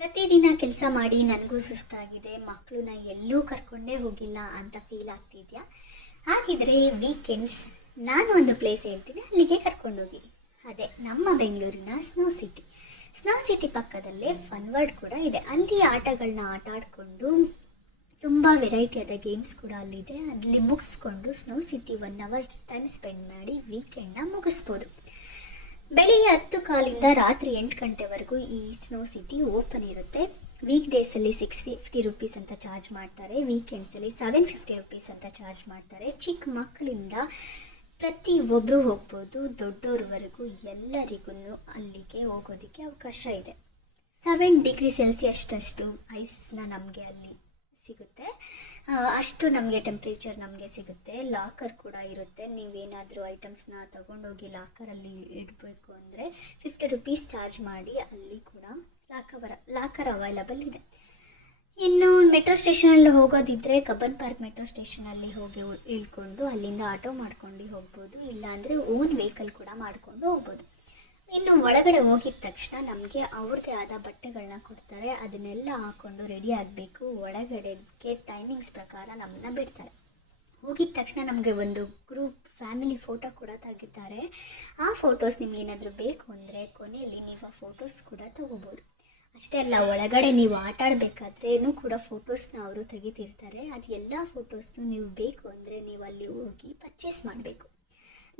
ಪ್ರತಿದಿನ ಕೆಲಸ ಮಾಡಿ ನನಗೂ ಸುಸ್ತಾಗಿದೆ, ಮಕ್ಕಳನ್ನ ಎಲ್ಲೂ ಕರ್ಕೊಂಡೇ ಹೋಗಿಲ್ಲ ಅಂತ ಫೀಲ್ ಆಗ್ತಿದೆಯಾ? ಹಾಗಿದ್ರೆ ವೀಕೆಂಡ್ಸ್ ನಾನು ಒಂದು ಪ್ಲೇಸ್ ಹೇಳ್ತೀನಿ, ಅಲ್ಲಿಗೆ ಕರ್ಕೊಂಡೋಗಿ. ಅದೇ ನಮ್ಮ ಬೆಂಗಳೂರಿನ ಸ್ನೋ ಸಿಟಿ. ಸ್ನೋ ಸಿಟಿ ಪಕ್ಕದಲ್ಲೇ ಫನ್ ವರ್ಲ್ಡ್ ಕೂಡ ಇದೆ. ಅಲ್ಲಿ ಆಟಗಳನ್ನ ಆಟ ಆಡಿಕೊಂಡು ತುಂಬ ವೆರೈಟಿಯಾದ ಗೇಮ್ಸ್ ಕೂಡ ಅಲ್ಲಿದೆ. ಅಲ್ಲಿ ಮುಗಿಸ್ಕೊಂಡು snow city 1 hour time spend ಮಾಡಿ ವೀಕೆಂಡ್ನ ಮುಗಿಸ್ಬೋದು. ಬೆಳಿಗ್ಗೆ 10 ಕಾಲಿಂದ ರಾತ್ರಿ 8 ಗಂಟೆವರೆಗೂ ಈ ಸ್ನೋ ಸಿಟಿ ಓಪನ್ ಇರುತ್ತೆ. ವೀಕ್ ಡೇಸಲ್ಲಿ 650 ರುಪೀಸ್ ಅಂತ ಚಾರ್ಜ್ ಮಾಡ್ತಾರೆ, ವೀಕೆಂಡ್ಸಲ್ಲಿ 750 ರುಪೀಸ್ ಅಂತ ಚಾರ್ಜ್ ಮಾಡ್ತಾರೆ. ಚಿಕ್ಕ ಮಕ್ಕಳಿಂದ ಪ್ರತಿಯೊಬ್ಬರು ಹೋಗ್ಬೋದು, ದೊಡ್ಡವ್ರವರೆಗೂ ಎಲ್ಲರಿಗೂ ಅಲ್ಲಿಗೆ ಹೋಗೋದಕ್ಕೆ ಅವಕಾಶ ಇದೆ. 7 ಡಿಗ್ರಿ ಸೆಲ್ಸಿಯಸ್ಟಷ್ಟು ಐಸ್ನ ನಮಗೆ ಅಲ್ಲಿ ಸಿಗುತ್ತೆ. ಅಷ್ಟು ನಮಗೆ ಟೆಂಪ್ರೇಚರ್ ನಮಗೆ ಸಿಗುತ್ತೆ. ಲಾಕರ್ ಕೂಡ ಇರುತ್ತೆ. ನೀವೇನಾದರೂ ಐಟಮ್ಸ್ನ ತಗೊಂಡೋಗಿ ಲಾಕರಲ್ಲಿ ಇಡಬೇಕು ಅಂದರೆ 50 ರುಪೀಸ್ ಚಾರ್ಜ್ ಮಾಡಿ ಅಲ್ಲಿ ಕೂಡ ಲಾಕರ್ ಅವೈಲಬಲ್ ಇದೆ. ಇನ್ನು ಮೆಟ್ರೋ ಸ್ಟೇಷನಲ್ಲಿ ಹೋಗೋದಿದ್ದರೆ ಕಬ್ಬನ್ ಪಾರ್ಕ್ ಮೆಟ್ರೋ ಸ್ಟೇಷನಲ್ಲಿ ಹೋಗಿ ಇಳ್ಕೊಂಡು ಅಲ್ಲಿಂದ ಆಟೋ ಮಾಡ್ಕೊಂಡು ಹೋಗ್ಬೋದು, ಇಲ್ಲಾಂದರೆ ಓನ್ ವೆಹಿಕಲ್ ಕೂಡ ಮಾಡ್ಕೊಂಡು ಹೋಗ್ಬೋದು. ಇನ್ನು ಒಳಗಡೆ ಹೋಗಿದ ತಕ್ಷಣ ನಮಗೆ ಅವ್ರದ್ದೇ ಆದ ಬಟ್ಟೆಗಳನ್ನ ಕೊಡ್ತಾರೆ. ಅದನ್ನೆಲ್ಲ ಹಾಕ್ಕೊಂಡು ರೆಡಿ ಆಗಬೇಕು. ಒಳಗಡೆಗೆ ಟೈಮಿಂಗ್ಸ್ ಪ್ರಕಾರ ನಮ್ಮನ್ನ ಬಿಡ್ತಾರೆ. ಹೋಗಿದ ತಕ್ಷಣ ನಮಗೆ ಒಂದು ಗ್ರೂಪ್ ಫ್ಯಾಮಿಲಿ ಫೋಟೋ ಕೂಡ ತೆಗಿತಾರೆ. ಆ ಫೋಟೋಸ್ ನಿಮ್ಗೆ ಏನಾದರೂ ಬೇಕು ಅಂದರೆ ಕೊನೆಯಲ್ಲಿ ನೀವು ಆ ಫೋಟೋಸ್ ಕೂಡ ತಗೋಬೋದು. ಅಷ್ಟೇ ಅಲ್ಲ, ಒಳಗಡೆ ನೀವು ಆಟ ಆಡಬೇಕಾದ್ರೇನೂ ಕೂಡ ಫೋಟೋಸ್ನ ಅವರು ತೆಗಿತಿರ್ತಾರೆ. ಅದು ಎಲ್ಲ ಫೋಟೋಸ್ನು ನೀವು ಬೇಕು ಅಂದರೆ ನೀವು ಅಲ್ಲಿ ಹೋಗಿ ಪರ್ಚೇಸ್ ಮಾಡಬೇಕು.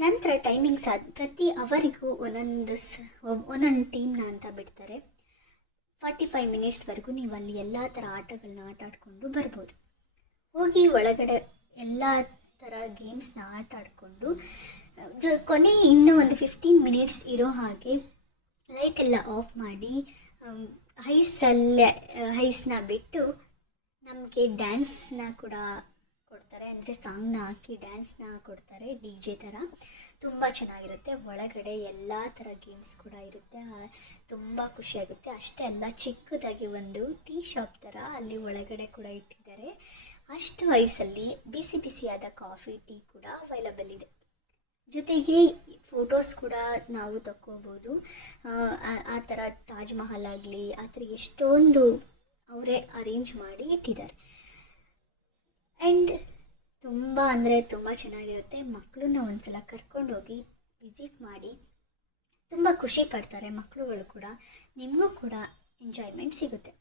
ನಂತರ ಟೈಮಿಂಗ್ಸ್ ಪ್ರತಿ ಅವರಿಗೂ ಒಂದೊಂದು ಟೀಮ್ನ ಅಂತ ಬಿಡ್ತಾರೆ. 45 ಮಿನಿಟ್ಸ್ವರೆಗೂ ನೀವು ಅಲ್ಲಿ ಎಲ್ಲ ಥರ ಆಟಗಳನ್ನ ಆಟ ಆಡಿಕೊಂಡು ಬರ್ಬೋದು. ಹೋಗಿ ಒಳಗಡೆ ಎಲ್ಲ ಥರ ಗೇಮ್ಸ್ನ ಆಟ ಆಡಿಕೊಂಡು ಕೊನೆ ಇನ್ನೂ ಒಂದು 15 ಮಿನಿಟ್ಸ್ ಇರೋ ಹಾಗೆ ಲೈಟೆಲ್ಲ ಆಫ್ ಮಾಡಿ ಐಸ್ನ ಬಿಟ್ಟು ನಮಗೆ ಡ್ಯಾನ್ಸ್ನ ಕೂಡ ಕೊಡ್ತಾರೆ. ಅಂದರೆ ಸಾಂಗ್ನ ಹಾಕಿ ಡ್ಯಾನ್ಸ್ನ ಕೊಡ್ತಾರೆ, DJ ಥರ. ತುಂಬ ಚೆನ್ನಾಗಿರುತ್ತೆ. ಒಳಗಡೆ ಎಲ್ಲ ಥರ ಗೇಮ್ಸ್ ಕೂಡ ಇರುತ್ತೆ. ತುಂಬ ಖುಷಿಯಾಗುತ್ತೆ. ಅಷ್ಟೇ ಅಲ್ಲ, ಚಿಕ್ಕದಾಗಿ ಒಂದು ಟೀ ಶಾಪ್ ಥರ ಅಲ್ಲಿ ಒಳಗಡೆ ಕೂಡ ಇಟ್ಟಿದ್ದಾರೆ. ಅಷ್ಟು ಐಸಲ್ಲಿ ಬಿಸಿ ಬಿಸಿಯಾದ ಕಾಫಿ, ಟೀ ಕೂಡ ಅವೈಲಬಲ್ ಇದೆ. ಜೊತೆಗೆ ಫೋಟೋಸ್ ಕೂಡ ನಾವು ತಗೋಬೋದು. ಆ ಥರ ತಾಜ್ ಮಹಲ್ ಆಗಲಿ ಆ ಥರ ಎಷ್ಟೊಂದು ಅವರೇ ಅರೇಂಜ್ ಮಾಡಿ ಇಟ್ಟಿದ್ದಾರೆ. ಆ್ಯಂಡ್ ತುಂಬ ಅಂದರೆ ತುಂಬ ಚೆನ್ನಾಗಿರುತ್ತೆ. ಮಕ್ಕಳನ್ನ ಒಂದ್ಸಲ ಕರ್ಕೊಂಡೋಗಿ ವಿಸಿಟ್ ಮಾಡಿ, ತುಂಬ ಖುಷಿ ಪಡ್ತಾರೆ ಮಕ್ಕಳುಗಳು ಕೂಡ. ನಿಮಗೂ ಕೂಡ ಎಂಜಾಯ್ಮೆಂಟ್ ಸಿಗುತ್ತೆ.